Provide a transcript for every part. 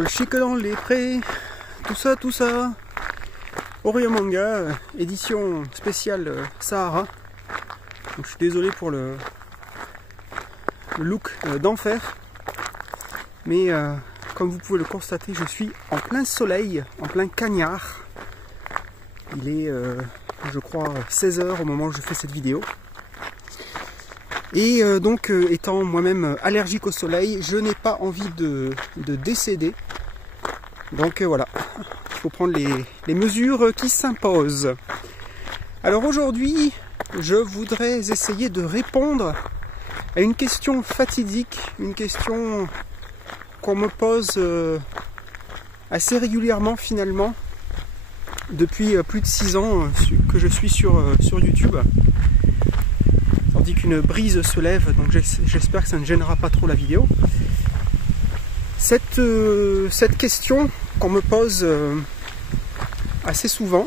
l'école chic dans les prés, tout ça. Orion Manga, édition spéciale Sahara. Donc, je suis désolé pour le look d'enfer, mais comme vous pouvez le constater, je suis en plein soleil, en plein cagnard. Il est, je crois, 16 h au moment où je fais cette vidéo. Et donc, étant moi-même allergique au soleil, je n'ai pas envie de décéder. Donc voilà, il faut prendre les mesures qui s'imposent. Alors aujourd'hui, je voudrais essayer de répondre à une question fatidique, une question qu'on me pose assez régulièrement finalement, depuis plus de 6 ans que je suis sur YouTube. Tandis qu'une brise se lève, donc j'espère que ça ne gênera pas trop la vidéo. Cette question qu'on me pose assez souvent,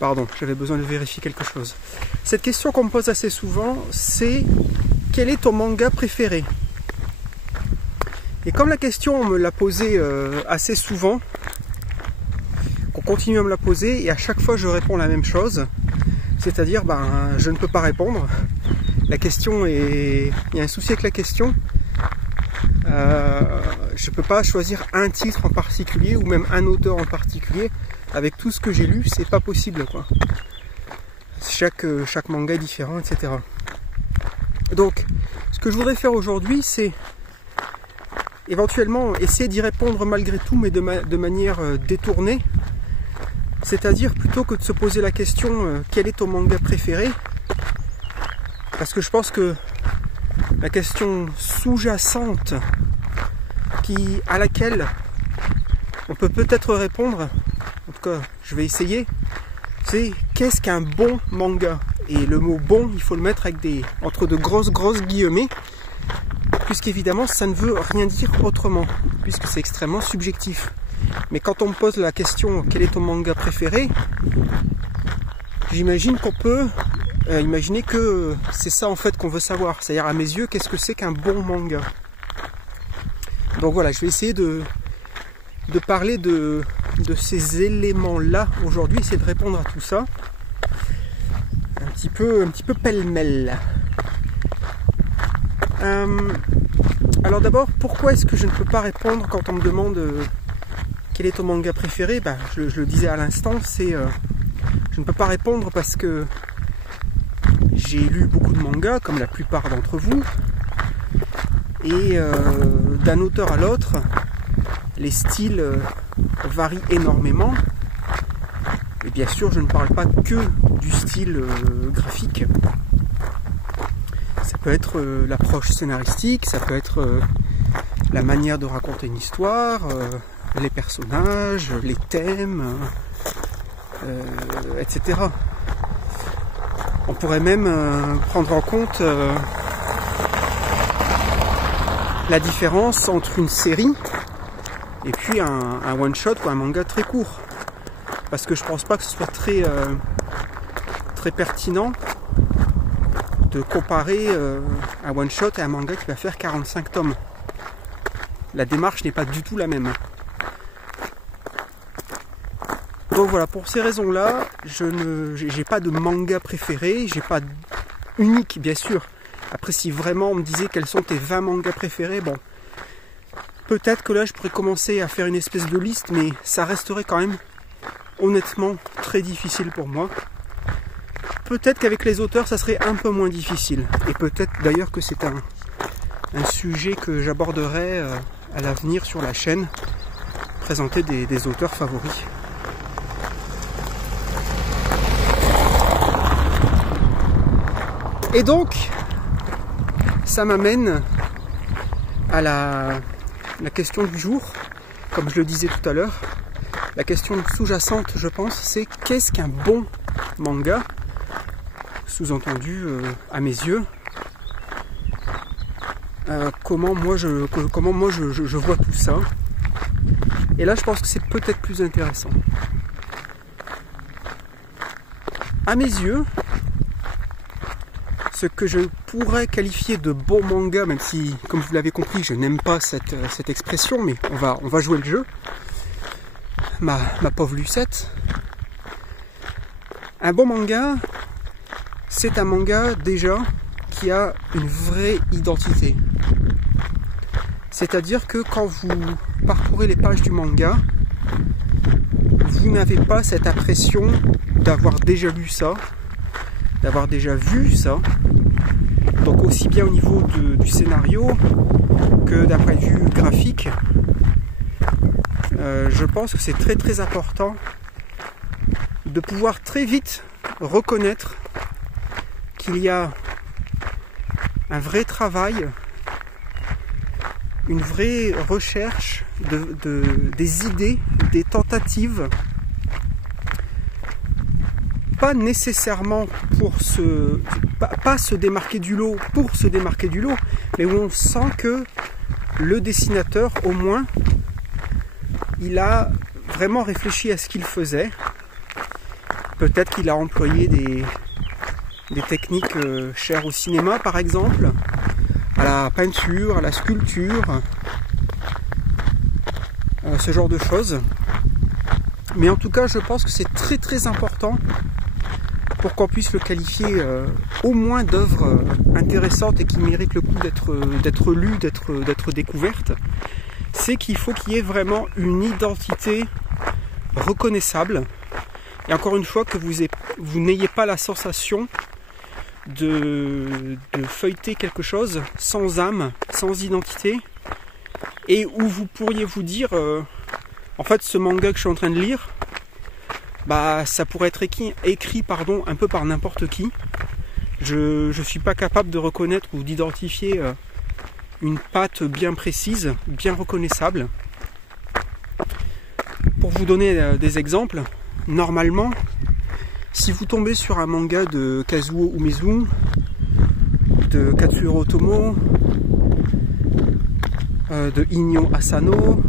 pardon, j'avais besoin de vérifier quelque chose. Cette question qu'on me pose assez souvent, c'est quel est ton manga préféré? Et comme la question on me l'a posée assez souvent, on continue à me la poser et à chaque fois je réponds la même chose, c'est-à-dire je ne peux pas répondre. La question est... Il y a un souci avec la question. Je ne peux pas choisir un titre en particulier ou même un auteur en particulier. Avec tout ce que j'ai lu, c'est pas possible quoi. Chaque manga est différent, etc. Donc, ce que je voudrais faire aujourd'hui, c'est éventuellement essayer d'y répondre malgré tout, mais de manière détournée. C'est-à-dire plutôt que de se poser la question quel est ton manga préféré, parce que je pense que la question sous-jacente à laquelle on peut peut-être répondre, en tout cas je vais essayer, c'est qu'est-ce qu'un bon manga? Et le mot bon, il faut le mettre avec entre de grosses guillemets, puisqu'évidemment ça ne veut rien dire autrement, puisque c'est extrêmement subjectif. Mais quand on me pose la question quel est ton manga préféré, j'imagine qu'on peut imaginer que c'est ça en fait qu'on veut savoir. C'est-à-dire à mes yeux, qu'est-ce que c'est qu'un bon manga? Donc voilà, je vais essayer de parler de ces éléments-là aujourd'hui, essayer de répondre à tout ça. Un petit peu pêle-mêle. Alors d'abord, pourquoi est-ce que je ne peux pas répondre quand on me demande quel est ton manga préféré? Je le disais à l'instant, je ne peux pas répondre parce que j'ai lu beaucoup de mangas, comme la plupart d'entre vous, et d'un auteur à l'autre, les styles varient énormément. Et bien sûr, je ne parle pas que du style graphique. Ça peut être l'approche scénaristique, ça peut être la manière de raconter une histoire, les personnages, les thèmes, etc. On pourrait même prendre en compte la différence entre une série et puis un one-shot ou un manga très court. Parce que je pense pas que ce soit très pertinent de comparer un one-shot et un manga qui va faire 45 tomes. La démarche n'est pas du tout la même. Donc voilà, pour ces raisons-là, j'ai pas de manga préféré, j'ai pas unique bien sûr. Après, si vraiment on me disait quels sont tes 20 mangas préférés, bon, peut-être que là je pourrais commencer à faire une espèce de liste, mais ça resterait quand même honnêtement très difficile pour moi. Peut-être qu'avec les auteurs ça serait un peu moins difficile, et peut-être d'ailleurs que c'est un sujet que j'aborderai à l'avenir sur la chaîne, présenter des auteurs favoris. Et donc ça m'amène à la question du jour. Comme je le disais tout à l'heure, la question sous-jacente, je pense, c'est qu'est-ce qu'un bon manga? Sous-entendu, à mes yeux, comment moi je vois tout ça. Et là, je pense que c'est peut-être plus intéressant. À mes yeux, ce que je pourrais qualifier de bon manga, même si, comme vous l'avez compris, je n'aime pas cette expression, mais on va jouer le jeu. Ma pauvre Lucette. Un bon manga, c'est un manga déjà qui a une vraie identité. C'est-à-dire que quand vous parcourez les pages du manga, vous n'avez pas cette impression d'avoir déjà lu ça, d'avoir déjà vu ça. Donc aussi bien au niveau du scénario que d'un point de vue graphique, je pense que c'est très très important de pouvoir très vite reconnaître qu'il y a un vrai travail, une vraie recherche des idées, des tentatives, pas nécessairement pour pas se démarquer du lot pour se démarquer du lot, mais où on sent que le dessinateur, au moins, il a vraiment réfléchi à ce qu'il faisait. Peut-être qu'il a employé des techniques chères au cinéma, par exemple, à la peinture, à la sculpture, ce genre de choses. Mais en tout cas, je pense que c'est très très important pour qu'on puisse le qualifier au moins d'œuvre intéressante et qui mérite le coup d'être lue, d'être découverte. C'est qu'il faut qu'il y ait vraiment une identité reconnaissable. Et encore une fois, que vous n'ayez pas la sensation de feuilleter quelque chose sans âme, sans identité, et où vous pourriez vous dire, en fait, ce manga que je suis en train de lire, bah, ça pourrait être écrit un peu par n'importe qui. Je ne suis pas capable de reconnaître ou d'identifier une patte bien précise, bien reconnaissable. Pour vous donner des exemples, normalement, si vous tombez sur un manga de Kazuo Umezu, de Katsuhiro Otomo, de Inyo Asano,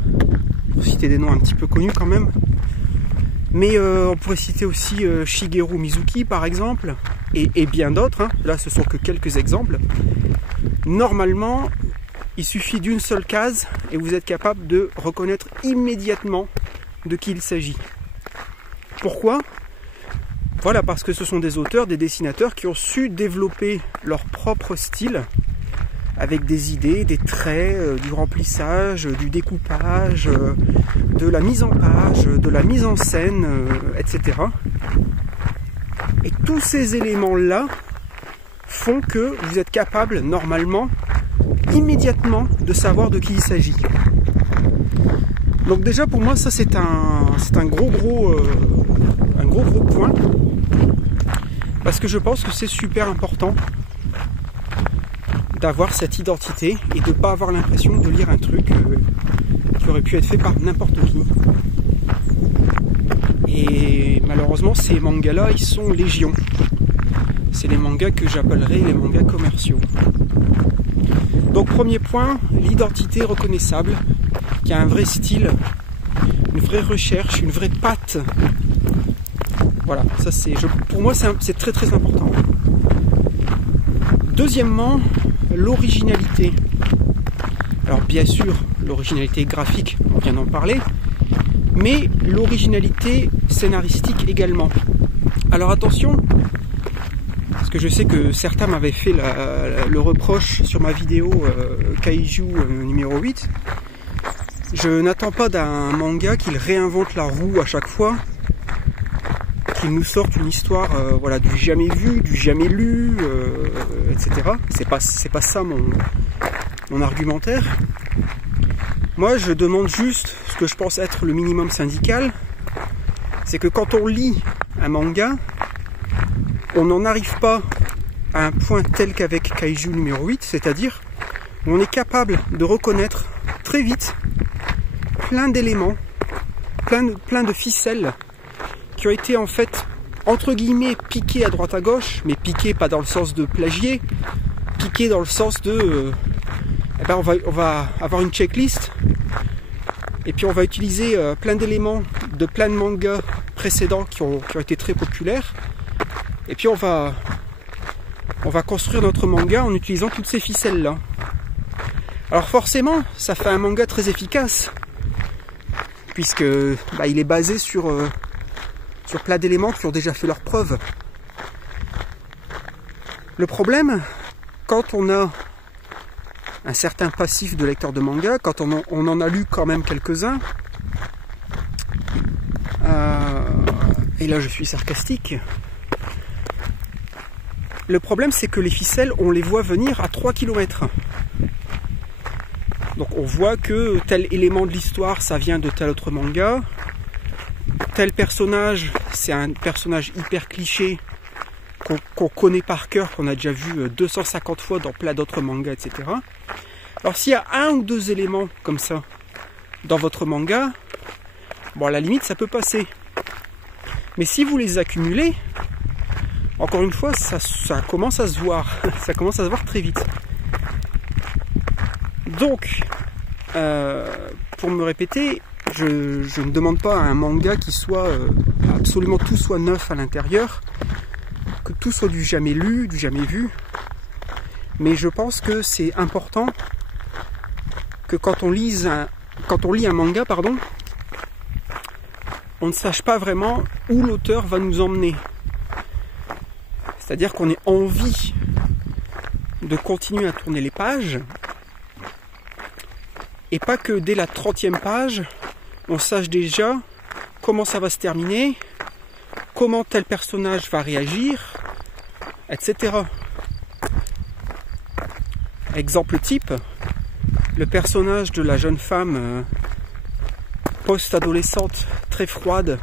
pour citer des noms un petit peu connus quand même, mais on pourrait citer aussi Shigeru Mizuki par exemple, et bien d'autres, hein. Là ce sont que quelques exemples. Normalement, il suffit d'une seule case et vous êtes capable de reconnaître immédiatement de qui il s'agit. Pourquoi ? Voilà, parce que ce sont des auteurs, des dessinateurs qui ont su développer leur propre style avec des idées, des traits, du remplissage, du découpage, de la mise en page, de la mise en scène, etc. Et tous ces éléments-là font que vous êtes capable, normalement, immédiatement, de savoir de qui il s'agit. Donc déjà, pour moi, ça c'est un gros point. Parce que je pense que c'est super important d'avoir cette identité et de ne pas avoir l'impression de lire un truc qui aurait pu être fait par n'importe qui. Et malheureusement, ces mangas-là, ils sont légion. C'est les mangas que j'appellerais les mangas commerciaux. Donc premier point, l'identité reconnaissable, qui a un vrai style, une vraie recherche, une vraie patte. Voilà, ça pour moi c'est très très important. Deuxièmement, l'originalité. Alors bien sûr, l'originalité graphique, on vient d'en parler, mais l'originalité scénaristique également. Alors attention, parce que je sais que certains m'avaient fait le reproche sur ma vidéo Kaiju numéro 8. Je n'attends pas d'un manga qu'il réinvente la roue à chaque fois, qu'il nous sorte une histoire voilà, du jamais vu, du jamais lu, etc. C'est pas ça mon argumentaire. Moi je demande juste ce que je pense être le minimum syndical, c'est que quand on lit un manga, on n'en arrive pas à un point tel qu'avec Kaiju numéro 8, c'est-à-dire on est capable de reconnaître très vite plein d'éléments, plein de ficelles qui ont été en fait entre guillemets piquées à droite à gauche, mais piquées pas dans le sens de plagier, piquées dans le sens de on va avoir une checklist et puis on va utiliser plein d'éléments de plein de mangas précédents qui ont été très populaires, et puis on va on va construire notre manga en utilisant toutes ces ficelles là. Alors forcément, ça fait un manga très efficace, puisque il est basé sur plein d'éléments qui ont déjà fait leurs preuves. Le problème, quand on a un certain passif de lecteur de manga, quand on en a lu quand même quelques-uns, et là je suis sarcastique, le problème c'est que les ficelles, on les voit venir à 3 km. Donc on voit que tel élément de l'histoire, ça vient de tel autre manga, tel personnage, c'est un personnage hyper cliché, qu'on connaît par cœur, qu'on a déjà vu 250 fois dans plein d'autres mangas, etc. Alors s'il y a un ou deux éléments comme ça dans votre manga, bon à la limite ça peut passer. Mais si vous les accumulez, encore une fois, ça commence à se voir. Ça commence à se voir très vite. Donc, pour me répéter, je ne demande pas à un manga qui soit absolument tout soit neuf à l'intérieur, que tout soit du jamais lu, du jamais vu. Mais je pense que c'est important que quand on lit un manga, on ne sache pas vraiment où l'auteur va nous emmener. C'est-à-dire qu'on ait envie de continuer à tourner les pages, et pas que dès la 30e page, on sache déjà comment ça va se terminer, comment tel personnage va réagir, etc. Exemple type, le personnage de la jeune femme post-adolescente, très froide,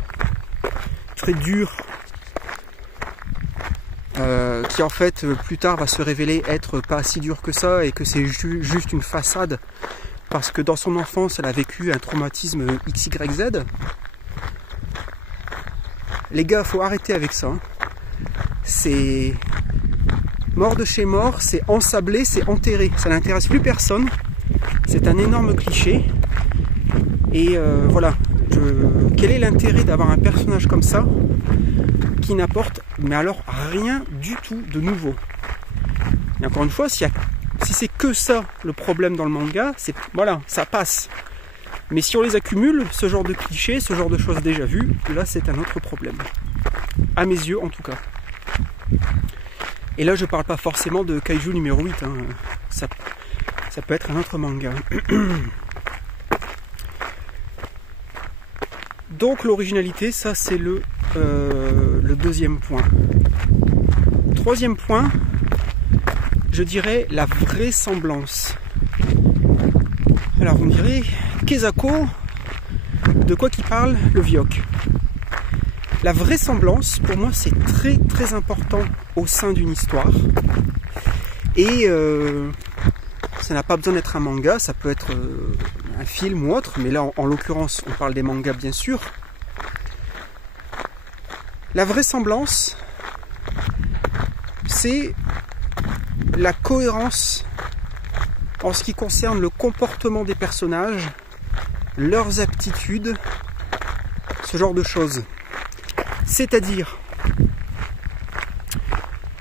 très dure, qui en fait plus tard va se révéler être pas si dure que ça et que c'est juste une façade parce que dans son enfance elle a vécu un traumatisme XYZ. Les gars, faut arrêter avec ça. C'est mort de chez mort, c'est ensablé, c'est enterré. Ça n'intéresse plus personne. C'est un énorme cliché. Et voilà. Quel est l'intérêt d'avoir un personnage comme ça qui n'apporte, mais alors rien du tout de nouveau. Et encore une fois, si c'est que ça le problème dans le manga, voilà, ça passe. Mais si on les accumule, ce genre de clichés, ce genre de choses déjà vues, là c'est un autre problème. À mes yeux en tout cas. Et là je parle pas forcément de Kaiju numéro 8, hein. Ça peut être un autre manga. Donc l'originalité, ça c'est le deuxième point. Troisième point, je dirais la vraisemblance. Alors vous me direz, Kezako, de quoi qu'il parle le Vioc? La vraisemblance, pour moi, c'est très très important au sein d'une histoire. Et ça n'a pas besoin d'être un manga, ça peut être un film ou autre, mais là en l'occurrence on parle des mangas bien sûr. La vraisemblance, c'est la cohérence en ce qui concerne le comportement des personnages, leurs aptitudes, ce genre de choses. C'est-à-dire,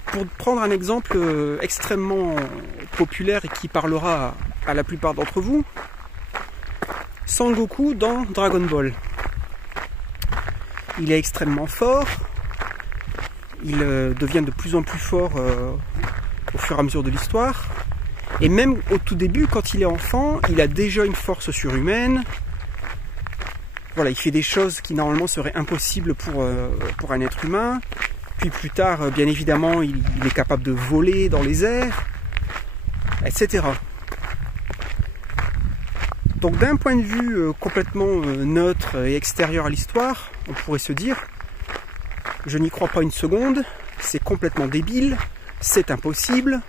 pour prendre un exemple extrêmement populaire et qui parlera à la plupart d'entre vous, Sangoku dans Dragon Ball. Il est extrêmement fort, il devient de plus en plus fort au fur et à mesure de l'histoire, et même au tout début, quand il est enfant, il a déjà une force surhumaine. Voilà, il fait des choses qui normalement seraient impossibles pour un être humain. Puis plus tard, bien évidemment, il est capable de voler dans les airs, etc. Donc d'un point de vue complètement neutre et extérieur à l'histoire, on pourrait se dire, je n'y crois pas une seconde, c'est complètement débile, c'est impossible,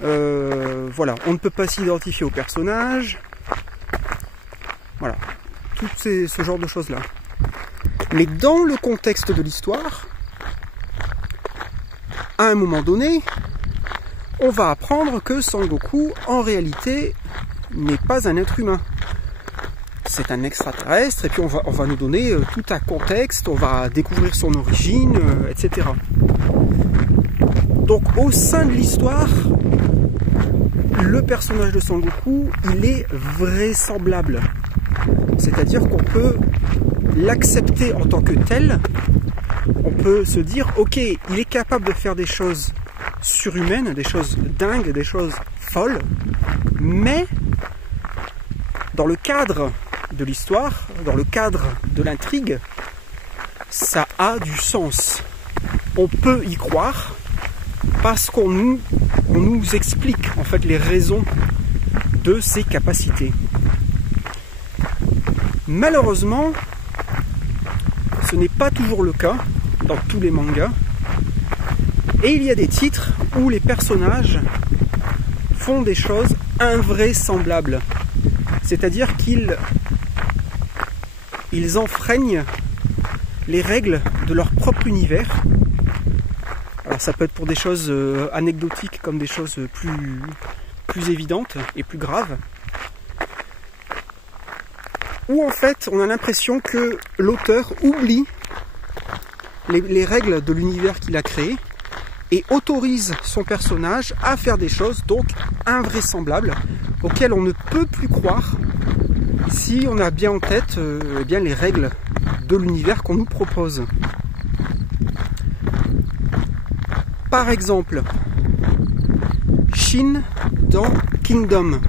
voilà, on ne peut pas s'identifier au personnage, voilà, tout ce genre de choses-là. Mais dans le contexte de l'histoire, à un moment donné, on va apprendre que Sangoku, en réalité, n'est pas un être humain. C'est un extraterrestre, et puis on va nous donner tout un contexte, on va découvrir son origine, etc. Donc au sein de l'histoire, le personnage de Son Goku, il est vraisemblable. C'est-à-dire qu'on peut l'accepter en tant que tel. On peut se dire, ok, il est capable de faire des choses surhumaines, des choses dingues, des choses folles, mais dans le cadre de l'histoire, dans le cadre de l'intrigue, ça a du sens. On peut y croire parce qu'on nous explique en fait les raisons de ses capacités. Malheureusement, ce n'est pas toujours le cas dans tous les mangas. Et il y a des titres où les personnages font des choses invraisemblables. C'est-à-dire qu'ils enfreignent les règles de leur propre univers. Alors ça peut être pour des choses anecdotiques comme des choses plus évidentes et plus graves. Où en fait on a l'impression que l'auteur oublie les règles de l'univers qu'il a créé et autorise son personnage à faire des choses donc invraisemblables auxquelles on ne peut plus croire si on a bien en tête bien les règles de l'univers qu'on nous propose. Par exemple, Shin dans Kingdom.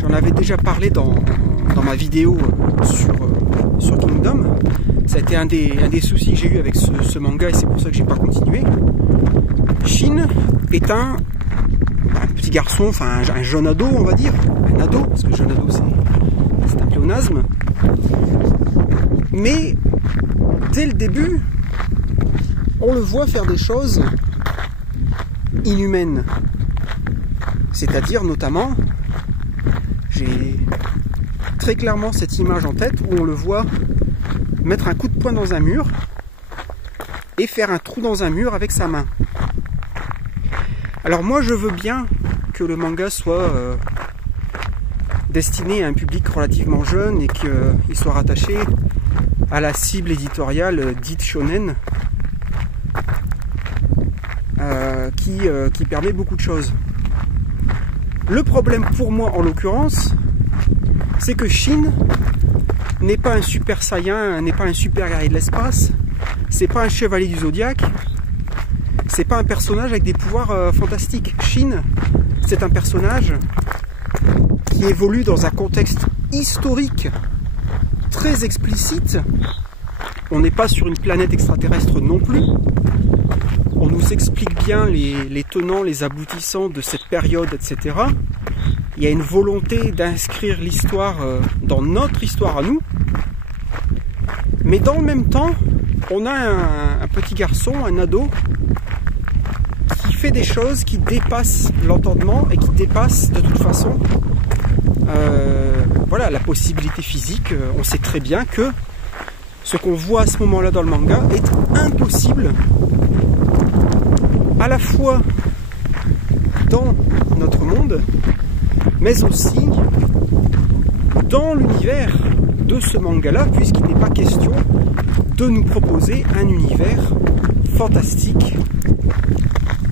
J'en avais déjà parlé dans ma vidéo sur Kingdom. Ça a été un des soucis que j'ai eu avec ce manga et c'est pour ça que j'ai pas continué. Shin est un petit garçon, enfin un jeune ado on va dire, un ado, parce que jeune ado c'est un pléonasme. Mais dès le début, on le voit faire des choses inhumaines. C'est-à-dire notamment, j'ai très clairement cette image en tête où on le voit mettre un coup de poing dans un mur et faire un trou dans un mur avec sa main. Alors moi je veux bien que le manga soit destiné à un public relativement jeune et qu'il soit rattaché à la cible éditoriale dite shonen qui permet beaucoup de choses. Le problème pour moi en l'occurrence, c'est que Shin n'est pas un super saiyan, n'est pas un super guerrier de l'espace, c'est pas un chevalier du zodiaque, c'est pas un personnage avec des pouvoirs fantastiques. Shin, c'est un personnage qui évolue dans un contexte historique très explicite. On n'est pas sur une planète extraterrestre non plus. On nous explique bien les tenants, les aboutissants de cette période, etc. Il y a une volonté d'inscrire l'histoire dans notre histoire à nous. Mais dans le même temps, on a un petit garçon, un ado, qui fait des choses qui dépassent l'entendement et qui dépassent de toute façon voilà, la possibilité physique. On sait très bien que ce qu'on voit à ce moment-là dans le manga est impossible à la fois dans notre monde, mais aussi dans l'univers de ce manga-là, puisqu'il n'est pas question de nous proposer un univers fantastique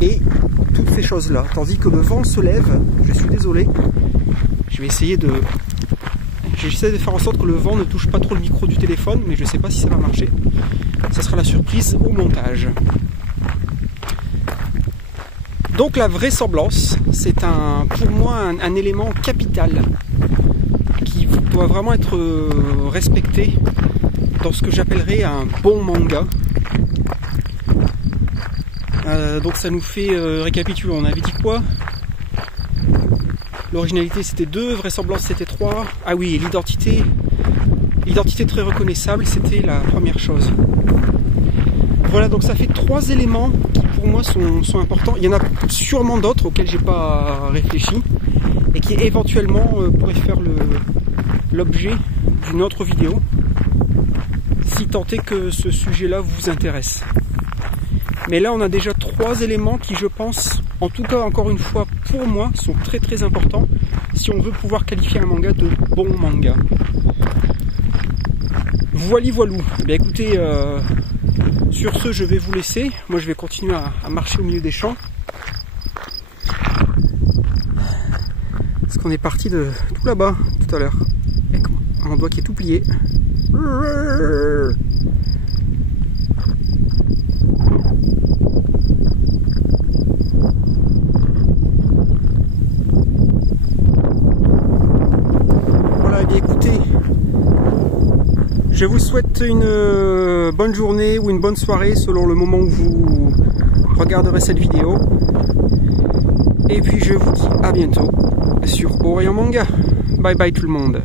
et toutes ces choses-là. Tandis que le vent se lève, je suis désolé, j'essaie de faire en sorte que le vent ne touche pas trop le micro du téléphone, mais je ne sais pas si ça va marcher. Ça sera la surprise au montage. Donc la vraisemblance, c'est pour moi un élément capital qui doit vraiment être respecté dans ce que j'appellerais un bon manga. Donc ça nous fait récapituler, on avait dit quoi? L'originalité c'était 2, vraisemblance c'était 3. Ah oui, et l'identité très reconnaissable, c'était la première chose. Voilà, donc ça fait 3 éléments qui pour moi sont importants. Il y en a sûrement d'autres auxquels j'ai pas réfléchi et qui éventuellement pourraient faire l'objet d'une autre vidéo si tant est que ce sujet-là vous intéresse. Mais là on a déjà 3 éléments qui, je pense, en tout cas encore une fois pour moi, sont très très importants si on veut pouvoir qualifier un manga de bon manga. Voilou. Eh bien écoutez, Sur ce, je vais vous laisser. Moi, je vais continuer à marcher au milieu des champs. Parce qu'on est parti de tout là-bas, tout à l'heure. Avec mon doigt qui est tout plié. Voilà, et bien écoutez, je vous souhaite une bonne journée ou une bonne soirée selon le moment où vous regarderez cette vidéo. Et puis je vous dis à bientôt sur Orient Manga. Bye bye tout le monde.